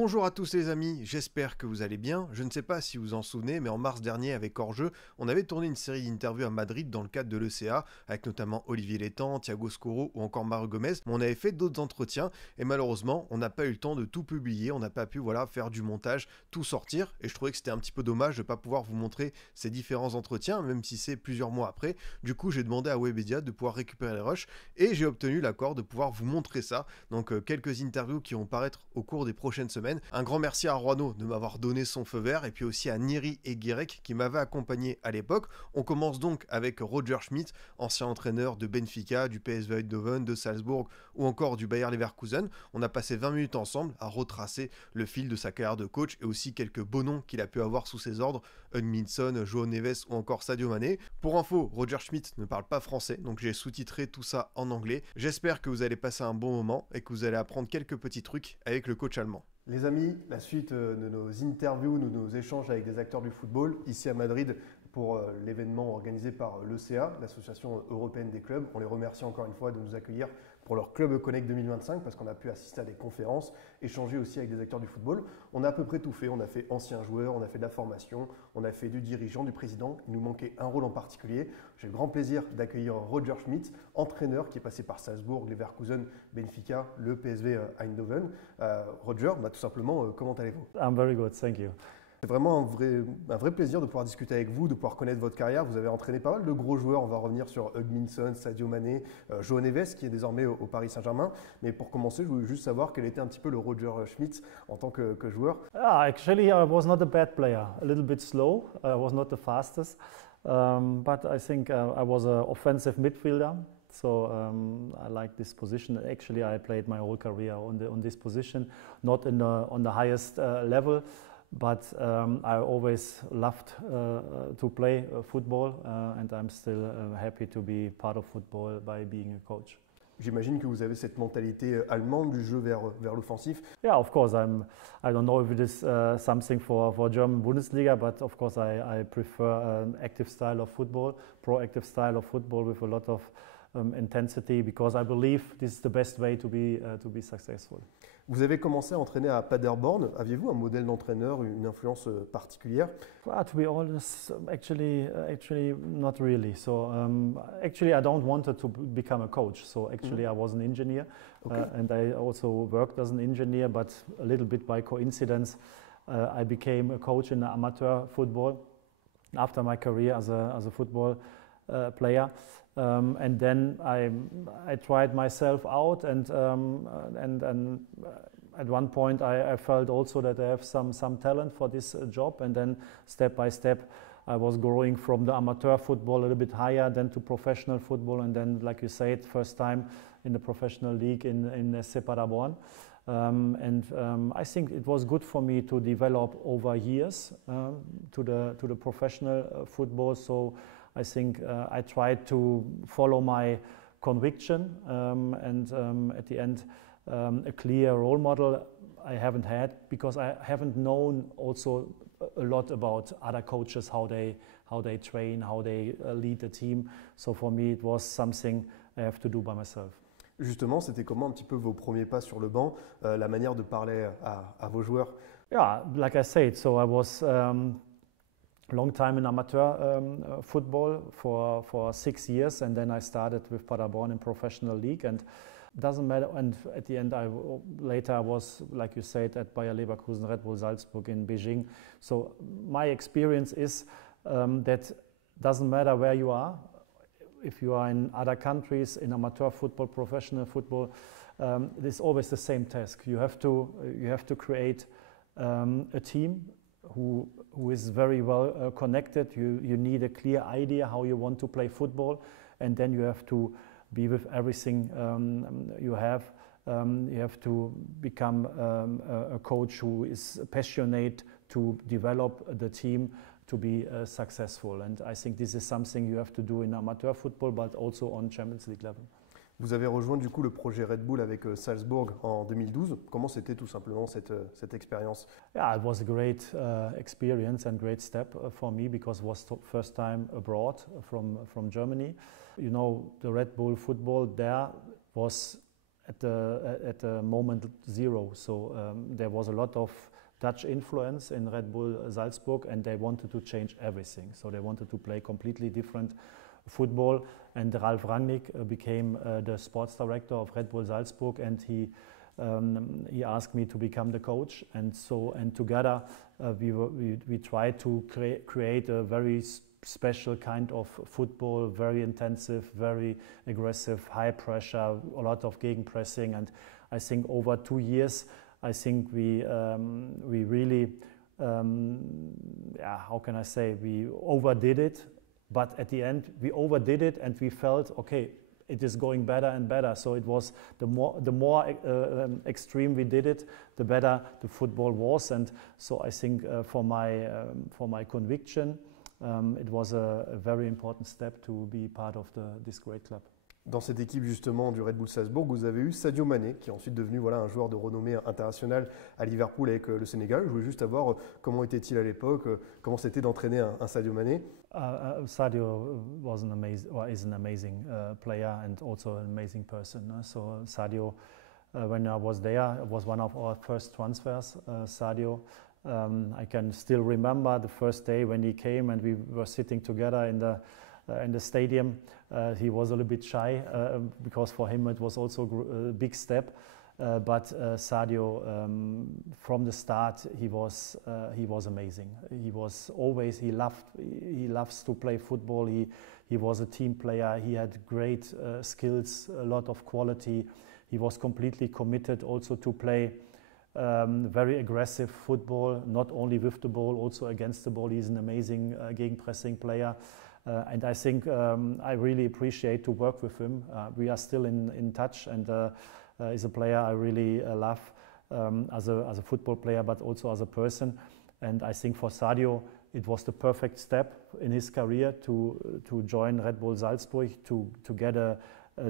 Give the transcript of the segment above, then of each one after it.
Bonjour à tous les amis, j'espère que vous allez bien. Je ne sais pas si vous en souvenez, mais en mars dernier avec Hors Jeu, on avait tourné une série d'interviews à Madrid dans le cadre de l'ECA, avec notamment Olivier Létang, Thiago Scoro ou encore Mario Gomez. Mais on avait fait d'autres entretiens et malheureusement, on n'a pas eu le temps de tout publier, on n'a pas pu faire du montage, tout sortir. Et je trouvais que c'était un petit peu dommage de ne pas pouvoir vous montrer ces différents entretiens, même si c'est plusieurs mois après. Du coup, j'ai demandé à Webedia de pouvoir récupérer les rushs et j'ai obtenu l'accord de pouvoir vous montrer ça. Donc quelques interviews qui vont paraître au cours des prochaines semaines. Un grand merci à Roano de m'avoir donné son feu vert et puis aussi à Neri et Guérec qui m'avaient accompagné à l'époque. On commence donc avec Roger Schmidt, ancien entraîneur de Benfica, du PSV Eindhoven, de Salzbourg ou encore du Bayer Leverkusen. On a passé 20 minutes ensemble à retracer le fil de sa carrière de coach et aussi quelques beaux noms qu'il a pu avoir sous ses ordres, Heung-Min Son, Joao Neves ou encore Sadio Mané. Pour info, Roger Schmidt ne parle pas français, donc j'ai sous-titré tout ça en anglais. J'espère que vous allez passer un bon moment et que vous allez apprendre quelques petits trucs avec le coach allemand. Les amis, la suite de nos interviews, de nos échanges avec des acteurs du football, ici à Madrid, pour l'événement organisé par l'ECA, l'Association européenne des clubs. On les remercie encore une fois de nous accueillir pour leur Club Connect 2025 parce qu'on a pu assister à des conférences, échanger aussi avec des acteurs du football. On a à peu près tout fait. On a fait anciens joueurs, on a fait de la formation, on a fait du dirigeant, du président. Il nous manquait un rôle en particulier. J'ai le grand plaisir d'accueillir Roger Schmidt, entraîneur qui est passé par Salzbourg, Leverkusen, Benfica, le PSV Eindhoven. Roger, tout simplement, comment allez-vous? I'm very good, thank you. C'est vraiment un vrai plaisir de pouvoir discuter avec vous, de pouvoir connaître votre carrière. Vous avez entraîné pas mal de gros joueurs. On va revenir sur Heung-Min Son, Sadio Mané, Joao Neves qui est désormais au Paris Saint-Germain. Mais pour commencer, je voulais juste savoir quel était un petit peu le Roger Schmidt en tant que joueur. Actually, I was not a bad player. A little bit slow. I was not the fastest, but I think I was an offensive midfielder. So I like this position. Actually, I played my whole career on this position, not on the highest level. But I always loved to play football and I'm still happy to be part of football by being a coach. J'imagine que vous avez cette mentalité allemande du jeu vers l'offensif. Yeah, of course. I don't know if it is something for German Bundesliga, but of course I prefer an active style of football, proactive style of football with a lot of intensity because I believe this is the best way to be successful. Vous avez commencé à entraîner à Paderborn. Aviez-vous un modèle d'entraîneur, une influence particulière? To be honest, actually not really. So actually I don't want to become a coach. So actually I was an engineer and I also worked as an engineer, but a little bit by coincidence I became a coach in amateur football after my career as a football player. And then I tried myself out and at one point I felt also that I have some talent for this job, and then step by step I was growing from the amateur football a little bit higher then to professional football, and then like you said, first time in the professional league in Paderborn. I think it was good for me to develop over years to the professional football. So I think I tried to follow my conviction and at the end a clear role model I haven't had because I haven't known also a lot about other coaches, how they train, how they lead the team. So for me it was something I have to do by myself. Justement, c'était comment un petit peu vos premiers pas sur le banc, la manière de parler à vos joueurs? Yeah, like I said, so I was long time in amateur football for 6 years, and then I started with Paderborn in professional league, and doesn't matter. And at the end, later I was, like you said, at Bayer Leverkusen, Red Bull Salzburg, in Beijing. So my experience is that doesn't matter where you are. If you are in other countries, in amateur football, professional football, it is always the same task. You have to create a team who is very well connected. You need a clear idea how you want to play football, and then you have to be with everything you have. You have to become a coach who is passionate to develop the team to be successful. And I think this is something you have to do in amateur football, but also on Champions League level. Vous avez rejoint du coup le projet Red Bull avec Salzbourg en 2012. Comment c'était tout simplement cette expérience? Yeah, it was a great experience and great step for me because it was the first time abroad from Germany. You know, the Red Bull football there was at the moment zero. So there was a lot of Dutch influence in Red Bull Salzburg, and they wanted to change everything. So they wanted to play completely different football. And Ralf Rangnick became the sports director of Red Bull Salzburg, and he asked me to become the coach. And together we tried to create a very special kind of football, very intensive, very aggressive, high pressure, a lot of gegenpressing. And I think over 2 years, I think we really, how can I say, we overdid it. But at the end, we overdid it, and we felt, okay, it is going better and better. So it was the more extreme we did it, the better the football was. And so I think for my conviction, it was a very important step to be part of this great club. Dans cette équipe justement du Red Bull Salzbourg, vous avez eu Sadio Mané, qui est ensuite devenu un joueur de renommée internationale à Liverpool avec le Sénégal. Je voulais juste savoir comment était-il à l'époque, comment c'était d'entraîner un Sadio Mané. Sadio is an amazing player and also an amazing person. So Sadio, when I was there, was one of our first transfers. Sadio, I can still remember the first day when he came and we were sitting together in the stadium. He was a little bit shy because for him it was also a big step. But Sadio, from the start, he was amazing. He loves to play football. He was a team player. He had great skills, a lot of quality. He was completely committed also to play very aggressive football, not only with the ball, also against the ball. He's an amazing gegenpressing player. And I think I really appreciate to work with him. We are still in touch, and he's a player I really love as a football player, but also as a person. And I think for Sadio, it was the perfect step in his career to join Red Bull Salzburg, to get a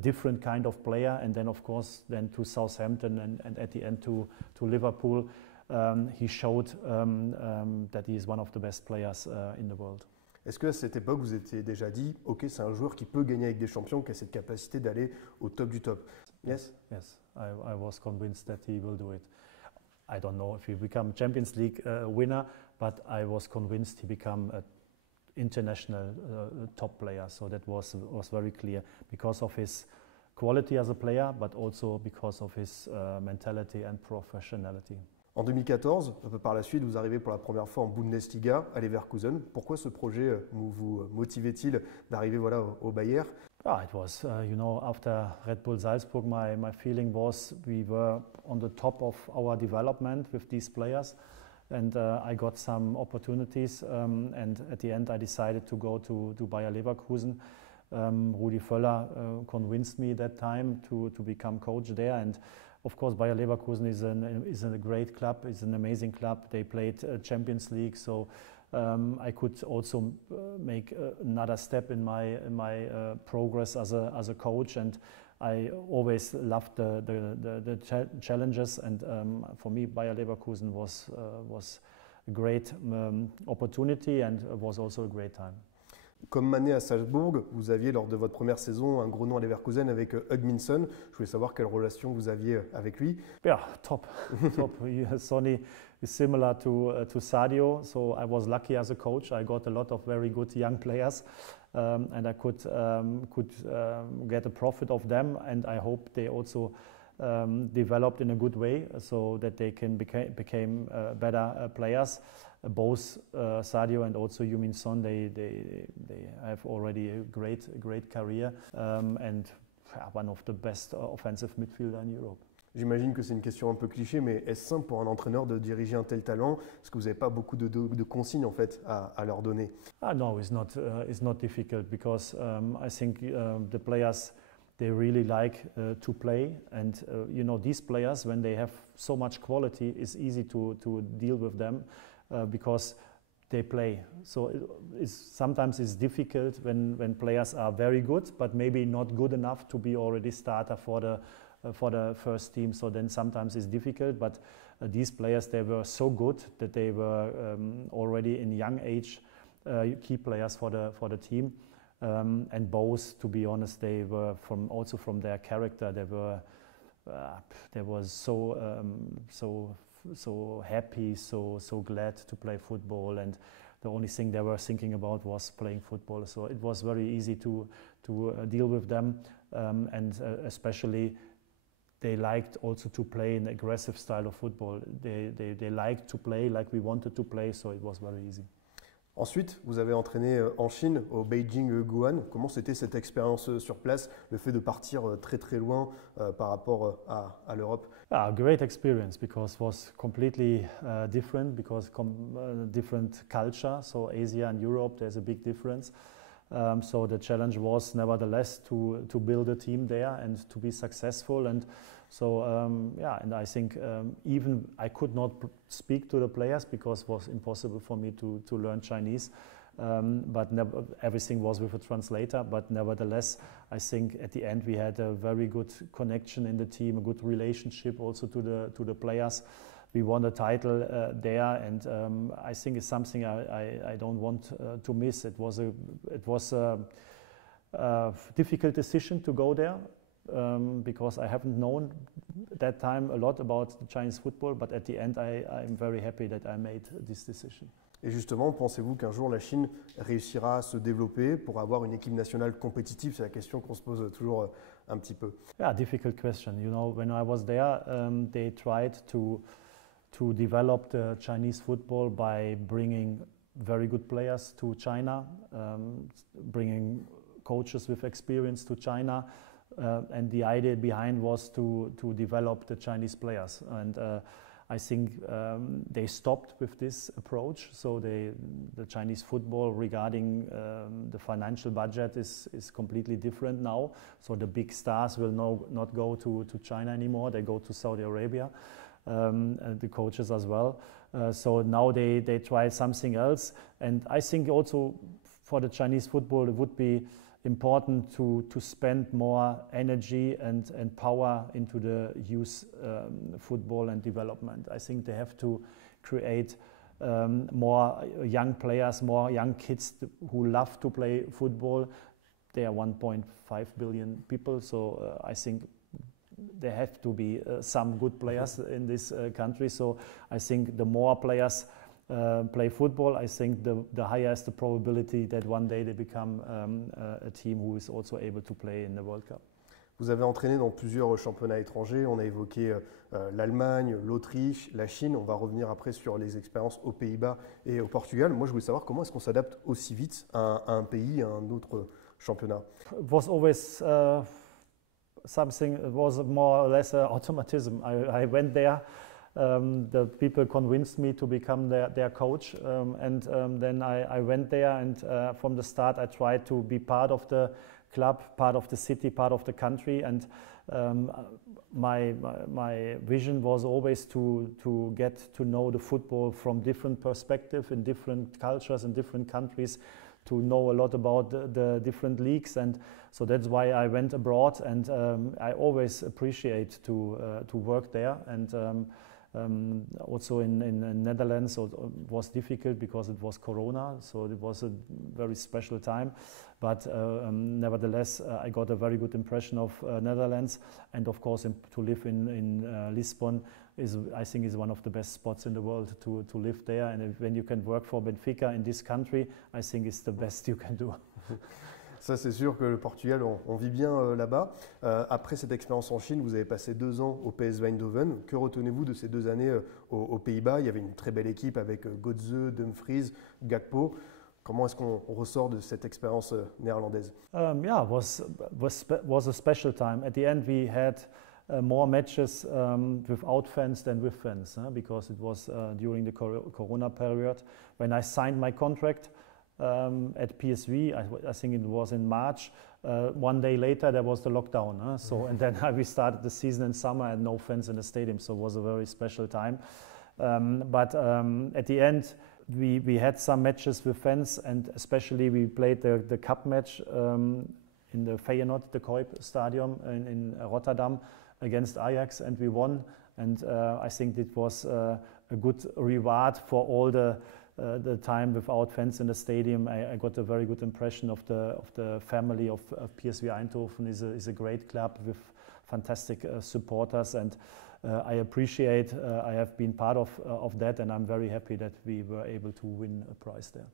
different kind of player, and then of course then to Southampton and at the end to Liverpool. He showed that he is one of the best players in the world. Est-ce qu'à cette époque, vous étiez déjà dit, ok, c'est un joueur qui peut gagner avec des champions, qui a cette capacité d'aller au top du top? Yes? Yes, I was convinced that he will do it. I don't know if he become Champions League winner, but I was convinced he become an international top player. So that was very clear because of his quality as a player, but also because of his mentality and professionality. En 2014, par la suite, vous arrivez pour la première fois en Bundesliga à Leverkusen. Pourquoi ce projet vous motivait-il d'arriver au Bayern? It was, after Red Bull Salzburg, my feeling was we were on the top of our development with these players, and I got some opportunities, and at the end I decided to go to Bayer Leverkusen. Rudi Völler convinced me that time to become coach there, and of course Bayer Leverkusen is a great club, it's an amazing club. They played Champions League, so I could also make another step in my progress as a coach, and I always loved the challenges, and for me Bayer Leverkusen was a great opportunity, and it was also a great time. Comme Mané à Salzbourg, vous aviez lors de votre première saison un gros nom à Leverkusen avec Heung-Min Son. Je voulais savoir quelle relation vous aviez avec lui. Yeah, top. Sonny is similar to Sadio, so I was lucky as a coach. I got a lot of very good young players, and I could get a profit of them, and I hope they also developed in a good way so that they can became better players. Both Sadio and also Heung-Min Son, they have already a great career and one of the best offensive midfielder in Europe. J'imagine que c'est une question un peu cliché, mais est-ce simple pour un entraîneur de diriger un tel talent? Est-ce que vous n'avez pas beaucoup de consignes en fait à leur donner? No, it's not difficult because I think the players, they really like to play, and these players, when they have so much quality, it's easy to deal with them. Because they play. So sometimes it's difficult when players are very good, but maybe not good enough to be already starter for the first team. So then sometimes it's difficult, but these players, they were so good that they were already in young age key players for the team. And both, to be honest, they were also from their character, they were they was so happy, so glad to play football, and the only thing they were thinking about was playing football. So it was very easy to deal with them, and especially they liked also to play an aggressive style of football. They liked to play like we wanted to play, so it was very easy. Ensuite, vous avez entraîné en Chine, au Beijing Guoan. Comment c'était cette expérience sur place, le fait de partir très très loin par rapport à l'Europe? A great experience, because it was completely different, because different culture. So Asia and Europe, there's a big difference. So the challenge was nevertheless to build a team there and to be successful. And so and I think even I could not speak to the players because it was impossible for me to learn Chinese. But everything was with a translator. But nevertheless, I think at the end we had a very good connection in the team, a good relationship also to the players. We won a title there, and I think it's something I don't want to miss. It was a difficult decision to go there, because I haven't known at that time a lot about the Chinese football, but at the end I'm very happy that I made this decision. Et justement, pensez-vous qu'un jour la Chine réussira à se développer pour avoir une équipe nationale compétitive? C'est la question qu'on se pose toujours un petit peu. Yeah, difficult question. You know, when I was there, they tried to develop the Chinese football by bringing very good players to China, bringing coaches with experience to China, and the idea behind was to develop the Chinese players. And I think they stopped with this approach. So the Chinese football regarding the financial budget is completely different now. So the big stars will not go to China anymore. They go to Saudi Arabia. The coaches as well. So now they try something else. And I think also for the Chinese football it would be important to spend more energy and power into the youth football and development. I think they have to create more young players, more young kids who love to play football. There are 1.5 billion people, so I think there have to be some good players in this country. So I think the more players play football, I think the higher is the probability that one day they become a team who is also able to play in the World Cup. Vous avez entraîné dans plusieurs championnats étrangers. On a évoqué l'Allemagne, l'Autriche, la Chine. On va revenir après sur les expériences aux Pays-Bas et au Portugal. Moi, je voulais savoir comment est-ce qu'on s'adapte aussi vite à un pays, à un autre championnat. It was always something. It was more or less automatism. I went there. The people convinced me to become their coach, and then I went there, and from the start I tried to be part of the club, part of the city, part of the country, and my vision was always to get to know the football from different perspectives, in different cultures, in different countries, to know a lot about the different leagues. And so that's why I went abroad, and I always appreciate to work there. And also in Netherlands, so it was difficult because it was Corona, so it was a very special time. But nevertheless, I got a very good impression of Netherlands, and of course, to live in Lisbon I think is one of the best spots in the world to live there. And when you can work for Benfica in this country, I think it's the best you can do. Ça, c'est sûr que le Portugal, on vit bien là-bas. Après cette expérience en Chine, vous avez passé 2 ans au PSV Eindhoven. Que retenez-vous de ces 2 années aux Pays-Bas? Il y avait une très belle équipe avec Götze, Dumfries, Gakpo. Comment est-ce qu'on ressort de cette expérience néerlandaise? Yeah, was a special time. At the end, we had more matches without fans than with fans, because it was during the Corona period. When I signed my contract at PSV, I think it was in March. 1 day later, there was the lockdown. So, and then we started the season in summer and no fans in the stadium. So it was a very special time. But at the end, we had some matches with fans, and especially we played the cup match in the Feyenoord, the Kuip Stadium in Rotterdam against Ajax, and we won. And I think it was a good reward for all the time without fans in the stadium. I got a very good impression of the family of PSV Eindhoven. Is a great club with fantastic supporters, and I appreciate I have been part of that, and I'm very happy that we were able to win a prize there.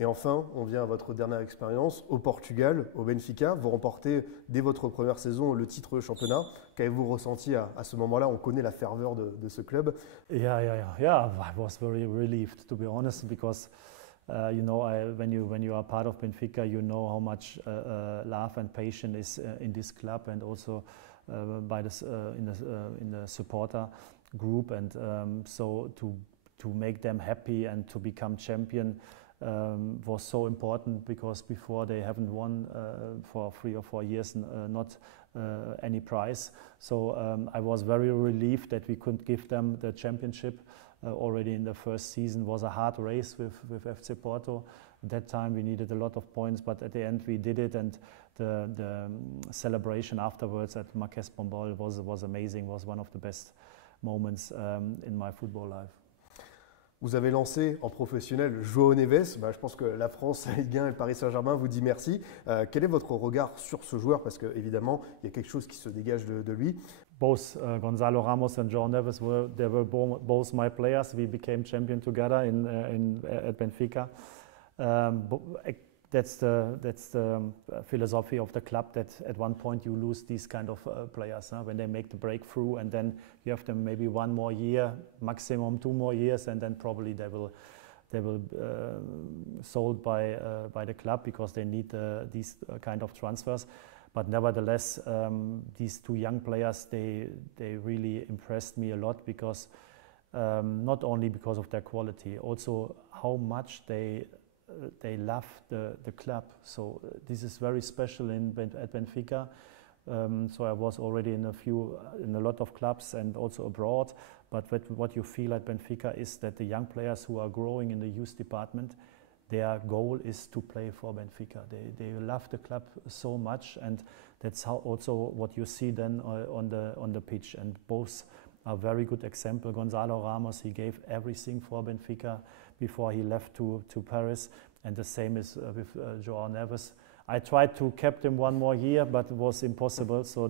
Et enfin, on vient à votre dernière expérience au Portugal, au Benfica. Vous remportez dès votre première saison le titre de championnat. Qu'avez-vous ressenti à ce moment-là? On connaît la ferveur de ce club. Yeah. I was very relieved, to be honest, because you know, when you are part of Benfica, you know how much love and passion is in this club, and also by this in the supporter group, and so to make them happy and to become champion was so important, because before they haven't won for 3 or 4 years not any prize. So I was very relieved that we could give them the championship already in the first season. It was a hard race with FC Porto. At that time we needed a lot of points, but at the end we did it, and the celebration afterwards at Marques Pombal was amazing, was one of the best moments in my football life. Vous avez lancé en professionnel Joao Neves. Je pense que la France, la Ligue 1 et le Paris Saint-Germain vous dit merci. Quel est votre regard sur ce joueur? Parce qu'évidemment, il y a quelque chose qui se dégage de lui. Both Gonzalo Ramos and Joao Neves were both my players. We became champion together at Benfica. That's the philosophy of the club, that at one point you lose these kind of players when they make the breakthrough, and then you have them maybe 1 more year, maximum 2 more years, and then probably they will sold by the club, because they need these kind of transfers. But nevertheless, these 2 young players, they really impressed me a lot, because not only because of their quality, also how much they love the club. So this is very special at Benfica. So I was already in a lot of clubs and also abroad. But what you feel at Benfica is that the young players who are growing in the youth department, their goal is to play for Benfica. They love the club so much, and that's how also what you see then on the pitch. And both are very good example. Gonzalo Ramos, he gave everything for Benfica before he left to Paris, and the same is with Joao Neves. I tried to keep him 1 more year, but it was impossible. So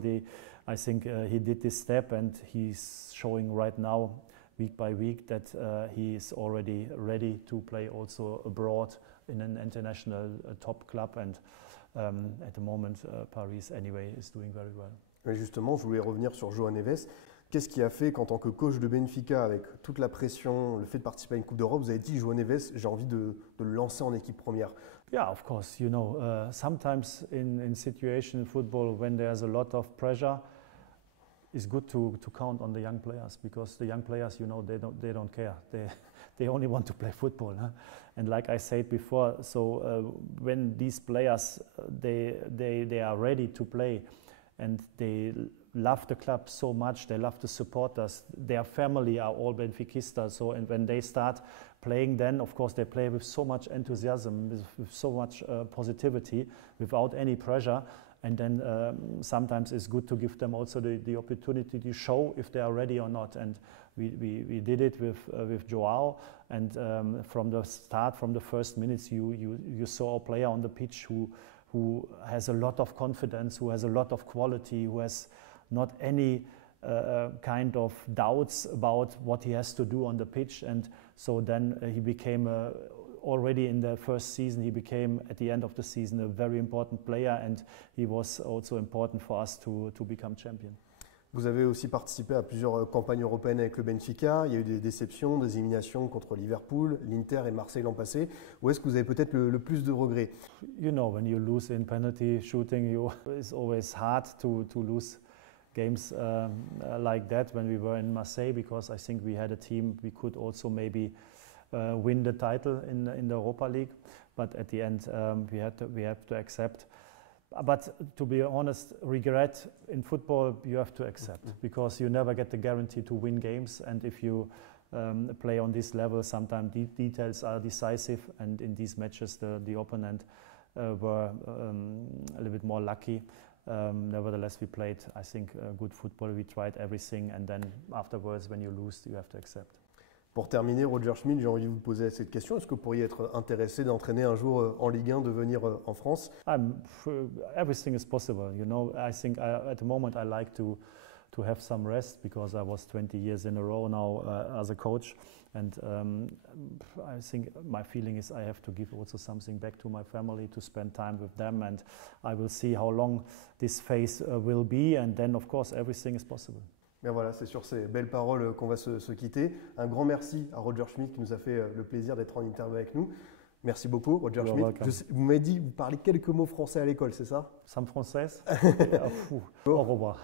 I think he did this step, and he's showing right now, week by week, that he is already ready to play also abroad in an international top club. And at the moment, Paris anyway is doing very well. Mais justement, je voulais revenir sur Joao Neves. Qu'est-ce qui a fait qu'en tant que coach de Benfica, avec toute la pression, le fait de participer à une Coupe d'Europe, vous avez dit Joao Neves, j'ai envie de le lancer en équipe première? Yeah, of course. You know, sometimes in situation in football, when there's a lot of pressure, it's good to count on the young players, because the young players, you know, they don't care. They only want to play football. Huh? And like I said before, so when these players they are ready to play, and they love the club so much, they love the supporters, their family are all Benfiquistas, so and when they start playing, then of course they play with so much enthusiasm, with so much positivity, without any pressure. And then sometimes it's good to give them also the opportunity to show if they are ready or not. And we did it with Joao, and from the start, from the first minutes, you saw a player on the pitch who has a lot of confidence, who has a lot of quality, who has not any kind of doubts about what he has to do on the pitch. And so then he became already in the first season, he became at the end of the season a very important player, and he was also important for us to become champion. Vous avez aussi participé à plusieurs campagnes européennes avec le Benfica. Il y a eu des déceptions, des éliminations contre Liverpool, l'Inter et Marseille l'an passé. Où est-ce que vous avez peut-être le plus de regrets? You know, when you lose in penalty shooting, it's always hard to lose games like that when we were in Marseille, because I think we had a team, we could also maybe win the title in the Europa League, but at the end we have to accept. But to be honest, regret in football you have to accept, because you never get the guarantee to win games, and if you play on this level, sometimes details are decisive, and in these matches the opponent were a little bit more lucky. Nevertheless, we played, I think, good football. We tried everything, and then afterwards, when you lose, you have to accept. Pour terminer, Roger Schmidt, j'ai envie de vous poser cette question. Est-ce que vous pourriez être intéressé d'entraîner un jour en Ligue 1, de venir en France? Everything is possible. You know, I think at the moment I like to have some rest because I was 20 years in a row now as a coach. And I think my feeling is I have to give also something back to my family, to spend time with them. And I will see how long this phase will be. And then, of course, everything is possible. Bien voilà, c'est sur ces belles paroles qu'on va se quitter. Un grand merci à Roger Schmidt qui nous a fait le plaisir d'être en interview avec nous. Merci beaucoup, Roger Schmidt. Vous m'avez dit, vous parlez quelques mots français à l'école, c'est ça? Some français. Au revoir.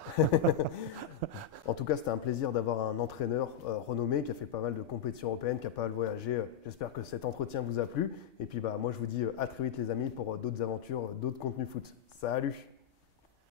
En tout cas, c'était un plaisir d'avoir un entraîneur renommé qui a fait pas mal de compétitions européennes, qui a pas mal voyagé. J'espère que cet entretien vous a plu. Et puis moi, je vous dis à très vite les amis pour d'autres aventures, d'autres contenus foot. Salut!